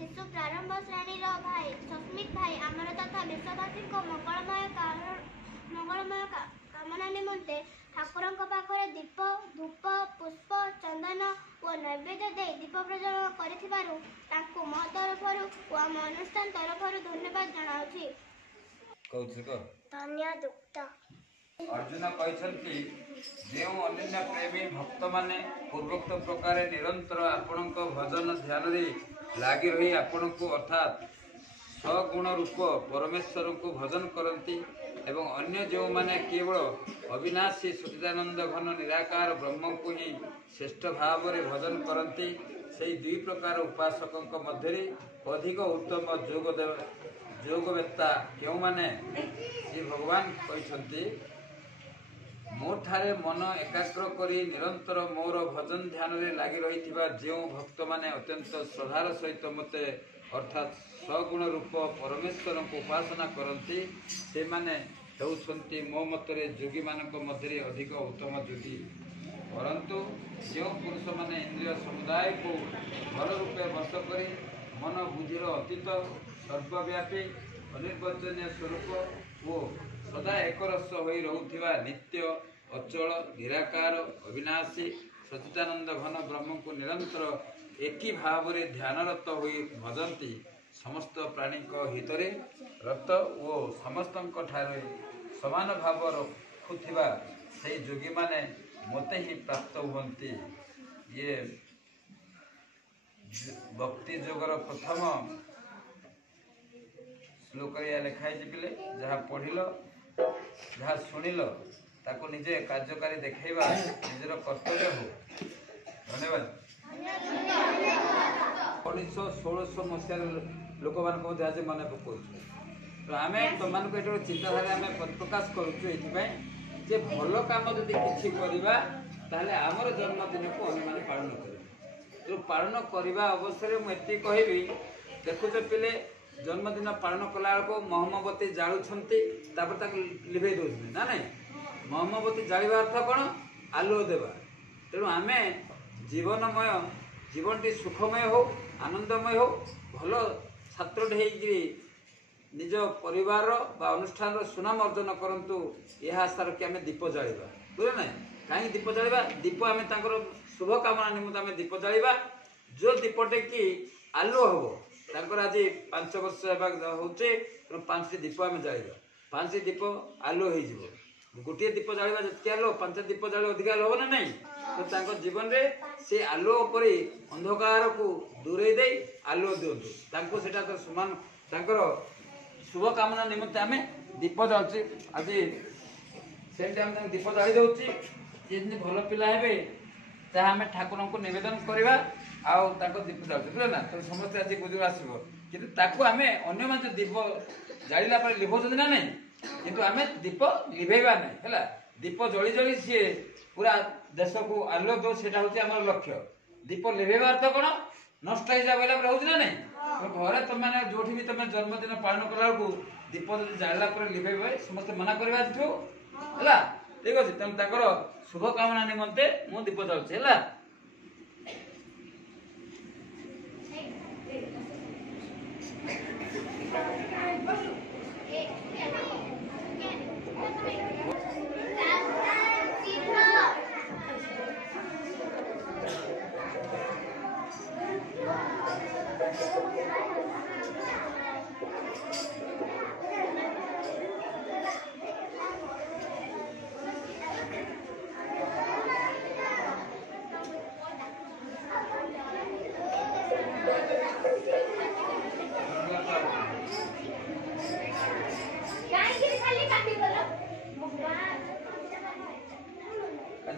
शिशु प्रारंभ श्रेणी भाई सस्मित भाई आमर तथा विश्ववासी मंगलमय कामना निमंते ठाकुर पाखे दीप धूप पुष्प चंदन और नैवेद्य दे दीप प्रज्वलन कर मो तरफ और आम अनुष्ठान तरफ धन्यवाद जनाऊँ। अर्जुन कहते जो अनन्य प्रेमी भक्त माने पूर्वोक्त प्रकार निरंतर आपण भजन ध्यान लगी रही आपण को अर्थात सगुण रूप परमेश्वर को भजन करती एवं अन्य जो माने केवल अविनाशी सच्चिदानंद घन निराकार ब्रह्म को ही श्रेष्ठ भाव में भजन करती से दुई प्रकार उपासकों मध्य अधिक उत्तम योगवेत्ता क्यों माने श्री भगवान कहते मोठारे मन एकाग्र करी निरंतर मोर भजन ध्यान रे लगी रही जो भक्त माने अत्यंत श्रद्धार सहित मते अर्थात सगुण रूप परमेश्वर को उपासना करती से माने होउछंती मो मतरे जोगी मानक मध्य अधिक उत्तम जोगी। परंतु जो पुरुष माने इंद्रिय समुदाय को भल रूपे वश करी मन बुद्धिर अतीत सर्वव्यापी अनिर्वचनीय स्वरूप वो सदा एकरस होई रहुथिबा नित्य अचल निराकार अविनाशी सच्चिदानंद घन ब्रह्म को निरंतर एक भाव में ध्यानरत होई भजंती समस्त प्राणी हितरे रत और समस्त समान भाव रखुथिबा से जोगी माने मते ही प्राप्त हुंती। ये भक्ति जोगर प्रथम श्लोक लिखाई पिले जहाँ पढ़िल जहाँ शुणिल ताको निजे कार्यकारी देखा निजर कर्तव्य हो। धन्यवाद। 1916 मसीह लोक मान आज मन पकाऊ तो आम तुम ये चिंताधारा आम प्रकाश करुचु ये भल कम जदि कि आमर जन्मदिन को अन्य पालन कर तो पालन करने अवसर मुझे कहबी देखुच पिले जन्मदिन पालन कला मोहम्मबती जालुंट लिभे दौरान ना नहीं मोहम्मबती जावा अर्थ कौन आलुओ देवा तेणु आम जीवनमय जीवनटी सुखमय हो आनंदमय हो भल छात्र निज परिवार बा अनुष्ठान सुनाम अर्जन करूँ यह आशा रखी आम दीप जावा बुझे ना कहीं दीप जावा दीप आम शुभ कामना निमित्त आम दीप जावा जो दीपटे कि आलुओ हम आज 5 वर्ष होचे 5टी दीप आम जावा 5टी दीप आलुओ हो गोटे दीप जावा जितके आलो 5 दीप जाले अधिक आलो हम ना नहीं तो जीवन में से आलुओ पर अंधकार को दूरे दे आलुओ दिंतु से समान शुभ कामना निमित्त आम दीप जाऊे आज से दीप जाली दौर जी भल पिला हे आम ठाकुर को निवेदन करवा दीप जाऊे बुझे ना तो समस्त आज बुझ आसो कि आम अन्य दीप जाला लिभों ना नहीं किंतु आम दीप लिभेबा नहीं है दीप जली जली सी पूरा देश को आलो दो से आम लक्ष्य दीप लिभेबा अर्थ कौन नष्ट हो जाए रोज ना नहीं घरे तुम जो भी तुम जन्मदिन पालन कला दीप जाला लिभेबे समस्त मना करवा है ठीक अच्छे तेणु शुभ कामना निमंते मु दीप जाऊे है।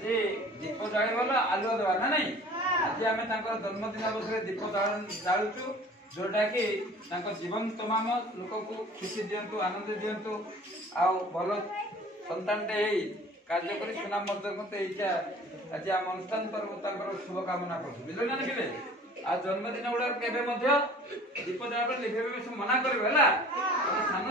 ଆଜି ଦୀପ ଜାଳିବଲ ଆଲୁଅ ଦେବା ନା ନାଇଁ ଆଜି ଆମେ ତାଙ୍କର ଜନ୍ମଦିନ ଅବସରରେ ଦୀପ ଜାଳୁଛୁ ଯୋଉଟା କି ତାଙ୍କ ଜୀବନ ତମାମ ଲୋକକୁ ଖୁସି ଦିଅନ୍ତୁ ଆନନ୍ଦ ଦିଅନ୍ତୁ ଆଉ ଭଲ ସନ୍ତାନଟେ ହେଇ କାର୍ଯ୍ୟ କରି ସୁନାମ ମଧ୍ୟ କରନ୍ତୁ ଏଇଟା ଆଜି ଆମ ଅନୁଷ୍ଠାନ ତରଫରୁ ତାଙ୍କର ଶୁଭକାମନା କରୁଛୁ ବୁଝିଲେ ନା ବୁଝିଲେ ଆଉ ଜନ୍ମଦିନ ଗୁଡାକ କେବେ ମଧ୍ୟ ଦୀପ ଜାଳ ଲିଭେଇବା ମନା କରିବେ ହେଲା ସାନ